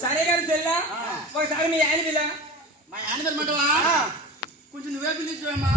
సరే గారు చెల్లా ఒకసారి మీ ఆయన పిల్ల మా ఆయన పిల్లమంటావా కొంచెం నువ్వే పిలిచావమ్మా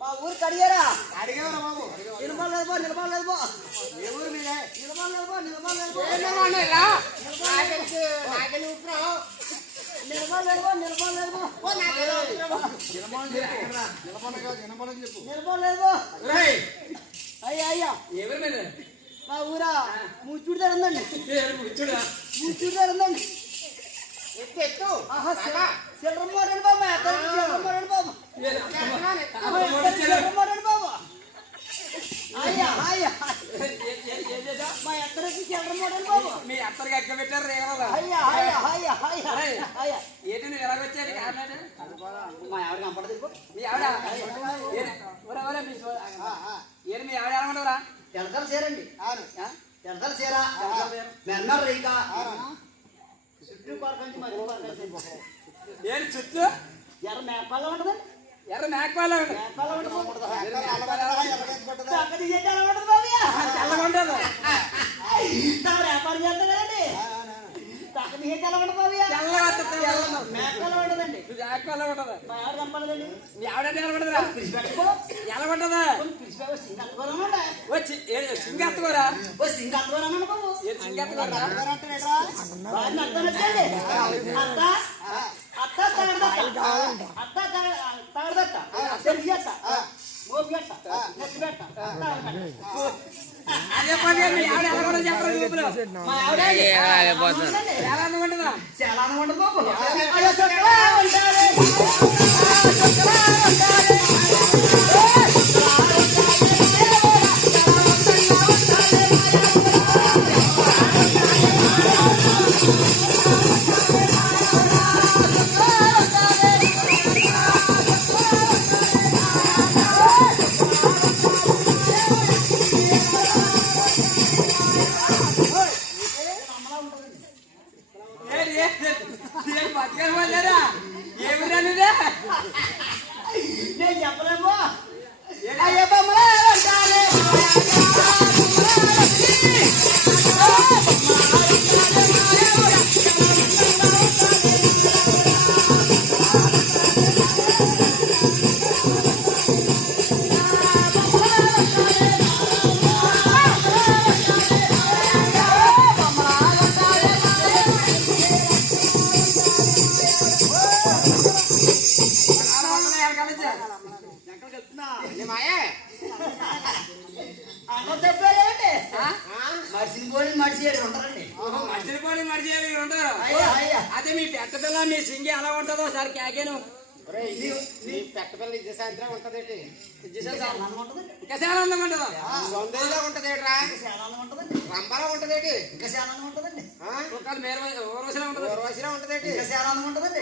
మా ఊరు కడిగారా అడిగేవరా బాబు నిలబడలేదు నిలబడలేదు ఏ ఊరు మీదే నిలబడలేదు నిలబడలేదు అయ్యా అయ్యా ఎవరి మీద మా ఊరా ముచ్చుడిదారు ఉందండి కూర్చోడా ముచ్చుడిదారు ఉందండి ఎత్తు చిల్లరమ్మోడండి బాబు చిల్లరమ్మోడండి బాబు చిల్లరమ్మోడండి బాబు అయ్యా అయ్యా మా ఎక్కడికి చిల్లరమ్మోడండి బాబు మీ అత్తరికి ఎక్క పెట్టారు రేగల అయ్యా అయ్యా అయ్యా అయ్యా అయ్యా ఏంటి నువ్వు ఎలాగొచ్చారు కారణం మా ఆవిడ కనపడదు మీ ఆవిడ ఏంటి మీ ఆవిడ ఏమంటారా తెలసలు చీరండి తెలసలు చీర మెర్మర్ రీక చుట్టూ కొరకంచి మధ్య కొరకంచి ఏంటి చుట్టూ ఎర్ర మేపాల ఉంటుందండి ఎర్ర మేకపాల మేపాల ఉంటుంది అక్కడ చేయాలి ఉంటుంది బాబు తెల్లగా ఉంటుంది నా వ్యాపారం చేస్తానండి అక్కడ చేయాలి ఉంటుంది బాబు తెల్లగా మేపాల ఉంటుందండి మేకపాల ఉంటుంది మా ఆవిడ కనపడదండి మీ ఆవిడ ఎలా ఉంటుందిరా పిలిచి పెట్టుకో ఎలా ఉంటుందా పిలిచి సింగత్తుకోరమండి వచ్చి సింగత్తుకోరా ఓ సింగత్తుకోరమండి బాబు సింగత్తుకోరా వాడిని అర్థనొచ్చండి అత్త అత్త తగడదట్ట అత్త తగడదట్ట తెలియట మోపిగట్ట నెత్తిగట్ట అదే పని మీ ఆవిడ ఎలా ఉంటుంది చెప్పరా గ్రూపులో మా ఆవిడ ఎలా ఉంటుందా చాలా ఉంటుంది బాబు అయ్యో చక్కగా ఉంటారు నేను చెప్పలేమో అయ్యో బొమ్మలే ఉంటారు చెప్పారండి మనిషిని పోయి మనిషి ఉంటారండి మధ్యలో పడి మడిచేయాలి ఉంటారు అదే మీ పెద్ద పిల్ల మీ సింగి ఎలా ఉంటుందో ఒకసారి కేకేను పెట్ట పిల్ల ఇచ్చే సాయంత్రం ఉంటది ఇంకా చాలా అందంగా ఉంటుందా సౌందర్యంగా ఉంటది రంబలా ఉంటది ఇంకా చాలా ఉంటుందండి ఒకళ్ళు ఊరవసిలా ఉంటుంది ఊర్వశిలా ఉంటది ఇంకా చాలా ఉంటుందండి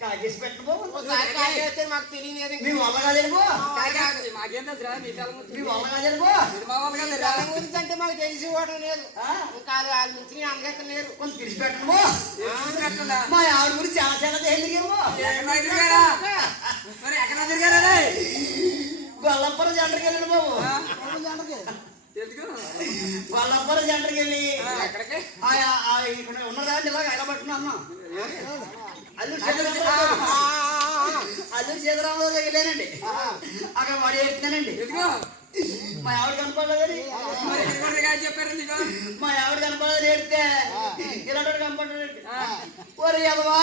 కాకేసి పెట్టబోదు మాకు తెలియదు మీ వల్ల కాదండి మాకేం తెలుసు మీ పిల్లల మీ వల్ల కాదండి మా వాళ్ళ మాకు తెలిసి కూడా లేదు ఆ? ఇంకా వాళ్ళ నుంచి అందగత్త లేరు కొంచెం పిలిచి పెట్టము కట్టలా మా ఆవిడ గురించి చాలా చాలా తెలియదేమో ఎక్కడ తిరిగారా మరి ఎక్కడ తిరిగారా రే? గొల్లపురం జంటకి వెళ్ళండి బాబు ఎందుకు గొల్లపురం జంటకి వెళ్ళి ఎక్కడికి ఇక్కడ ఉన్నదా ఇలాగ ఎలా పట్టుకున్నా అన్న అల్లు సీతారామరావు వెళ్ళానండి అక్కడ వాడు ఏడుతున్నానండి ఎందుకు మా ఆవిడ కనపడలేదని మరి ఎక్కడ కాదు చెప్పారు నీకు మా ఆవిడ కనపడదని ఏడితే ఇలాంటి కనపడ్డాడండి ఒరే అదవా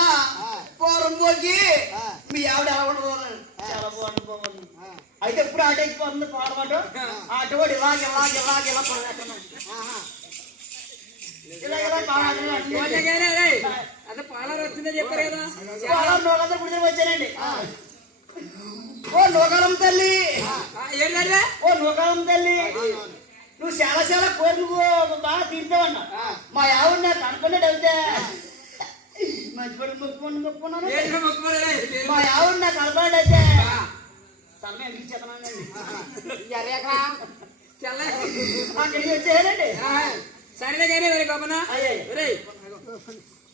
పూర్వం పోకి మీ ఆవిడ ఎలా ఉండదు అన్నాడు. చాలా బాగుంటుంది బాగుంది అయితే ఎప్పుడు ఆటో ఎక్కిపోతుంది పాడమాట ఆటో వాడు ఇలా పడలేకున్నాడు ఇలా పాడాడు అదే పాలర్ వచ్చిందని చెప్పారు కదా నూకంతా పుడితే వచ్చానండి ఓ నూకలం తల్లి ఏంటంటే ఓ నూకలం తల్లి నువ్వు చాలా చాలా కోరికలు బాగా తీర్చావన్నా మా ఆవిడ నాకు కనపడినట్టు అయితే మంచిపడి మొక్కుకున్నాను ఏంటో మొక్కుకోలేదా? మా ఆవిడ నాకు కనపడినట్టు అయితే తన ఎందుకు చెప్పనండి అక్కడికి వచ్చేయాలండి సరేలే కానీ మరి గొప్పనా అయ్యాయి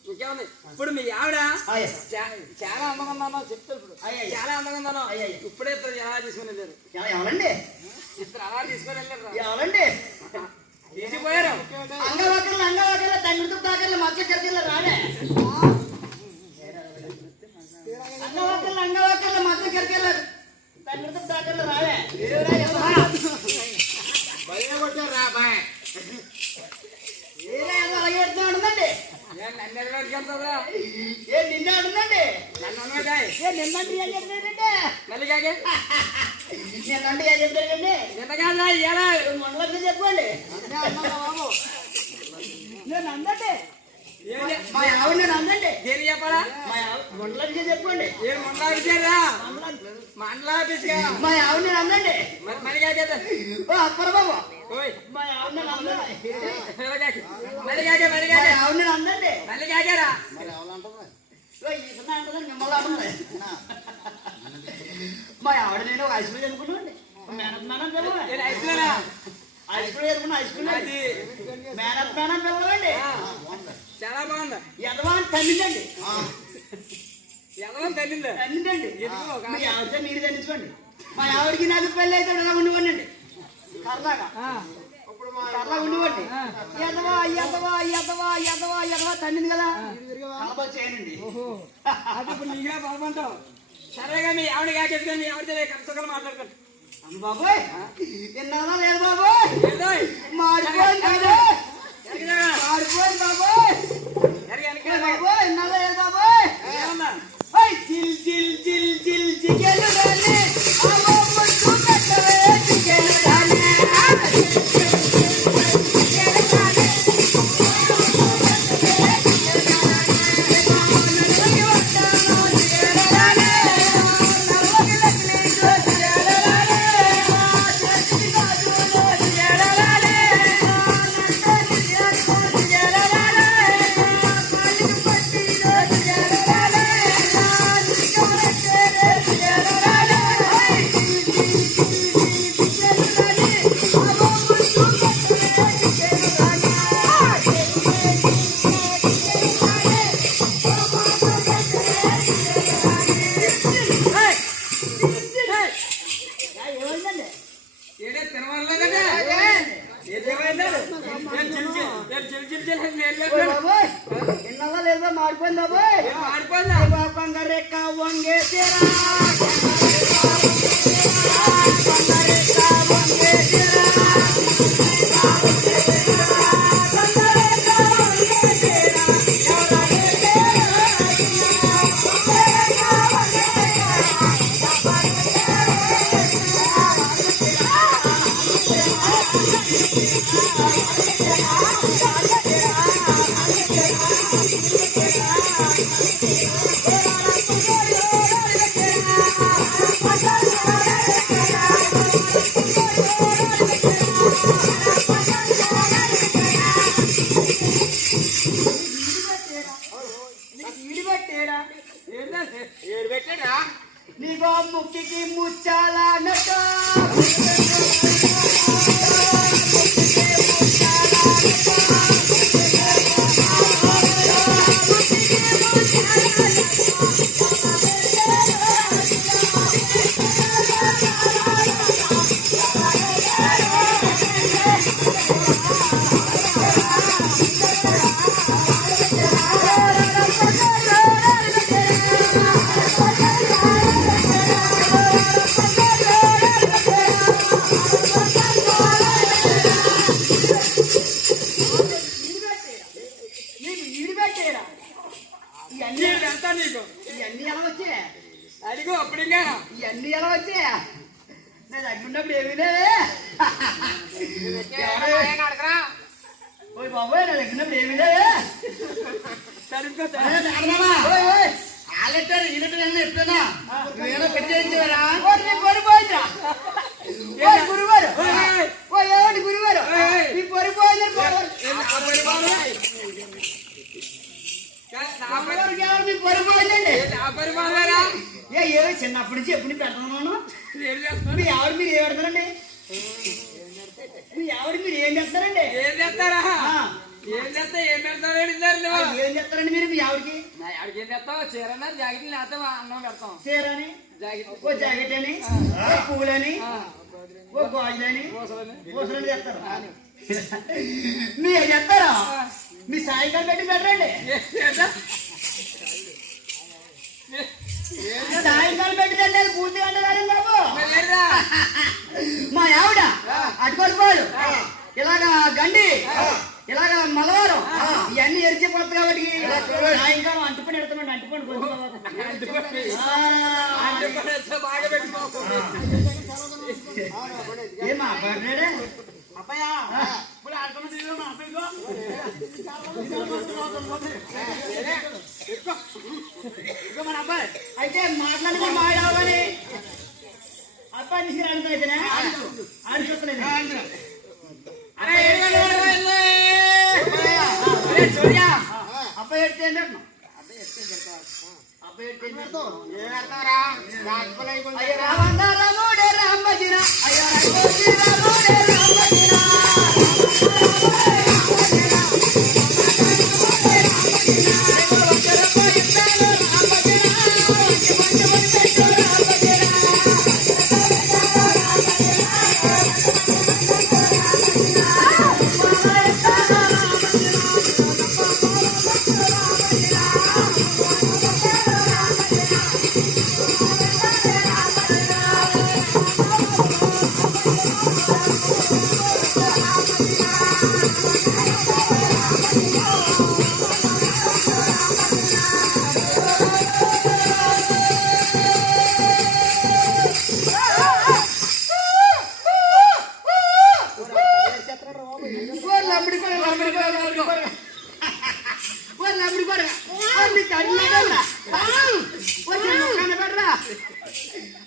ఇంకేముంది ఇప్పుడు మీ ఆవిడ అయ్యా చాలా అందంగా ఉందన్నావు చెప్తా ఇప్పుడు అయ్యాయి. చాలా అందంగా ఉందన్నావు అయ్యాయి. ఇప్పుడే ఇద్దరు ఎలా తీసుకుని వెళ్ళారు ఎవరండి ఇద్దరు అలా తీసుకొని వెళ్ళారు ఎవరండి తీసిపోయారు అంగవాకర్ల తండ్రితో దాకర్ల మధ్య కరికర్ల రాలే అంగవాకర్ల మధ్య కరికర్ల తండ్రితో దాకర్ల రాలే అలాగే ఉంటుందండి నన్ను ఎక్కడికి వెళ్తుందా ఏ నిన్న ఉంటుందండి నన్ను అన్నటాయి ఏ నిన్నంటే ఏం చెప్తారండి మళ్ళీ కాకే నిన్నంటే ఏం చెప్తారండి ఎంతకాలం ఎలా మండలంగా చెప్పండి నేను అందండి మా ఆవిడ నేను అందండి దేని చెప్పాలా మా ఆవిడ మండలంగా చెప్పండి ఏ మండల ఆఫీసరా మండల ఆఫీస్ మా ఆవిడ నేను అందండి మళ్ళీ కాకే ఓ అప్పర బాబు ఓయ్ మా ఆవిడ నేను అందండి మళ్ళీ కాకే మా ఆవిడ నేను అందండి మళ్ళీ కాకేరా ఓ ఈసన అంటదండి మిమ్మల్ని అంటుంది మా ఆవిడ నేను ఐస్ క్రీమ్ అనుకున్నాండి మేనత్ పిల్లలు ఐదురా ఐస్ క్రీమ్ అనుకున్నా ఐస్ క్రీమ్ అది మేనత్ పిల్లలండి చాలా బాగుంది ఎదవా తల్లిదండి ఎలా తల్లింది తల్లిదండి ఎందుకు? మీ ఆవిడ మీరు తల్లించుకోండి మా ఆవిడకి నాకు పెళ్ళి అయితే అలా ఉండివ్వండి కర్లాగా కర్లా ఉండివ్వండి ఎదవా తల్లింది కదా కలబా చేయనండి అది ఇప్పుడు నీగా బాగుంటావు సరేగా మీ ఆవిడ కాకేసుకొని మీ ఆవిడ కష్టంగా మాట్లాడుకోండి అమ్మ బాబోయ్ తిన్నారా లేదు బాబోయ్ ఏదో మాడిపోయింది బాబోయ్ మాడిపోయింది బాబోయ్ బాబోయ్ తిన్నారా లేదు బాబోయ్ ఏమన్నా జిల్ జిల్ జిల్ జిల్ జిగేలు రాలే అమ్మో ముట్టు కట్టవే జిగేలు రాలే ఏడే తినవాళ్ళ కదా ఏదేమైందారు బాబోయ్ తిన్నారా లేదా మాడిపోయింది బాబోయ్ మాడిపోయిందా బంగారెక్క వంగేసిరా ఏడు పెట్టాడా నీకో ముక్కికి ముచ్చాల నట అడగరా ఓయ్ బాబోయ్ నా దగ్గర ఏమి లేవే ఆలెట్టారు ఈలెట్టారు ఎట్లా ఏదో పెట్టేంచారా గురువారు గురువారు నీ పొరిపోయిందండి ఏ చిన్నప్పటి నుంచి ఎప్పుడు పెడతాను మీ ఆవిడ మీరు ఏం పెడతారండి మీ ఆవిడ మీరు ఏం చేస్తారండి ఏం చేస్తారా ఏం చేస్తా ఏం పెడతారు ఏం చేస్తారండి మీరు మీ ఆవిడకి ఆడికి ఏం చేస్తావు చీరనా జాకెట్ లేకపోతే అన్నం పెడతాం చీరని జాకెట్ ఓ జాకెట్ అని ఓ పూలని ఓ గాజులని పూసలని చేస్తారు మీరు చేస్తారా మీ సాయంకాలం పెట్టి పెట్టండి సాయంకాలం పెట్టండి పూర్తిగా అంటే బాబు మా ఆవిడ అటుకొలిపోడు ఇలాగా గండి ఇలాగా మలవారం ఇవన్నీ ఎరిచిపోతుంది కాబట్టి సాయంకాలం అంటుపడి ఎడతామండి అంటుపడి బాగా పెట్టుకో ఏమా పడ్డాడే అయితే మాట్లాడితే మాట్లాడాలని అబ్బాయి తీసుకుని అయితేనే ఆడిపోతున్నాను అబ్బాయి ఎడితే ఏం పెట్టను అబ్బాయి ఎడితే అయ్యో రాముడే రామజిన అయ్యో రాముడే రామజిన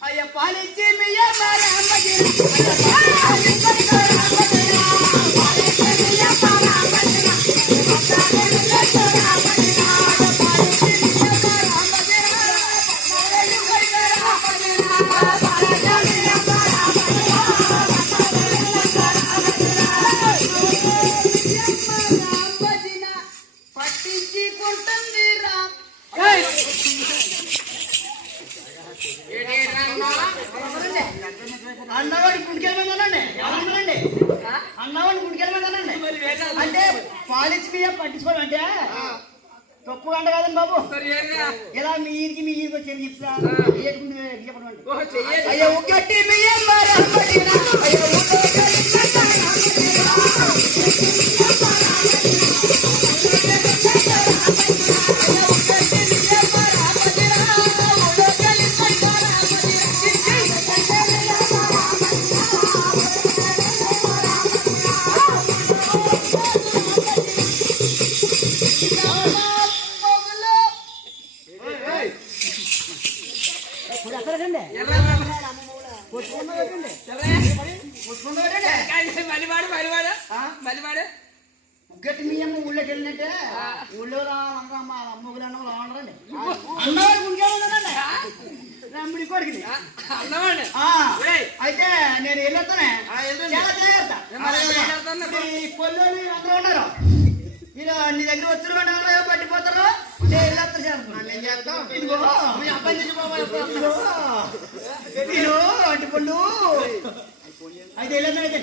అయ్య పాలించి పట్టించి కొంటుంది రా అన్నవాడి గుడికెళ్ళమందండి ఎవరండి అన్నవాడి గుడికెళ్ళమందండి అంటే పాలించి బియ్యం పట్టించుకోవాలంటే తప్పు అంట కదండి బాబు ఇలా మీ ఇంటికి వచ్చేది చెప్తా అయ్యో ఒకటి బియ్యం గట్టి మీ అమ్మ ఊళ్ళోకి వెళ్ళినట్టే ఊళ్ళో మా అమ్మగులు అన్నవాళ్ళండి అన్నవాడు గుండెలండి రమ్ముడి కొడుకుని అయితే నేను వెళ్ళొస్తానే చాలా జాగ్రత్త పొల్లోని అందరూ ఉన్నారు మీరు నీ దగ్గర వచ్చి పట్టిపోతారు నేను వెళ్ళొస్తా ఇదిగో మీ అబ్బాయి నుంచి అటుపండు అయితే వెళ్ళొద్దా అయితే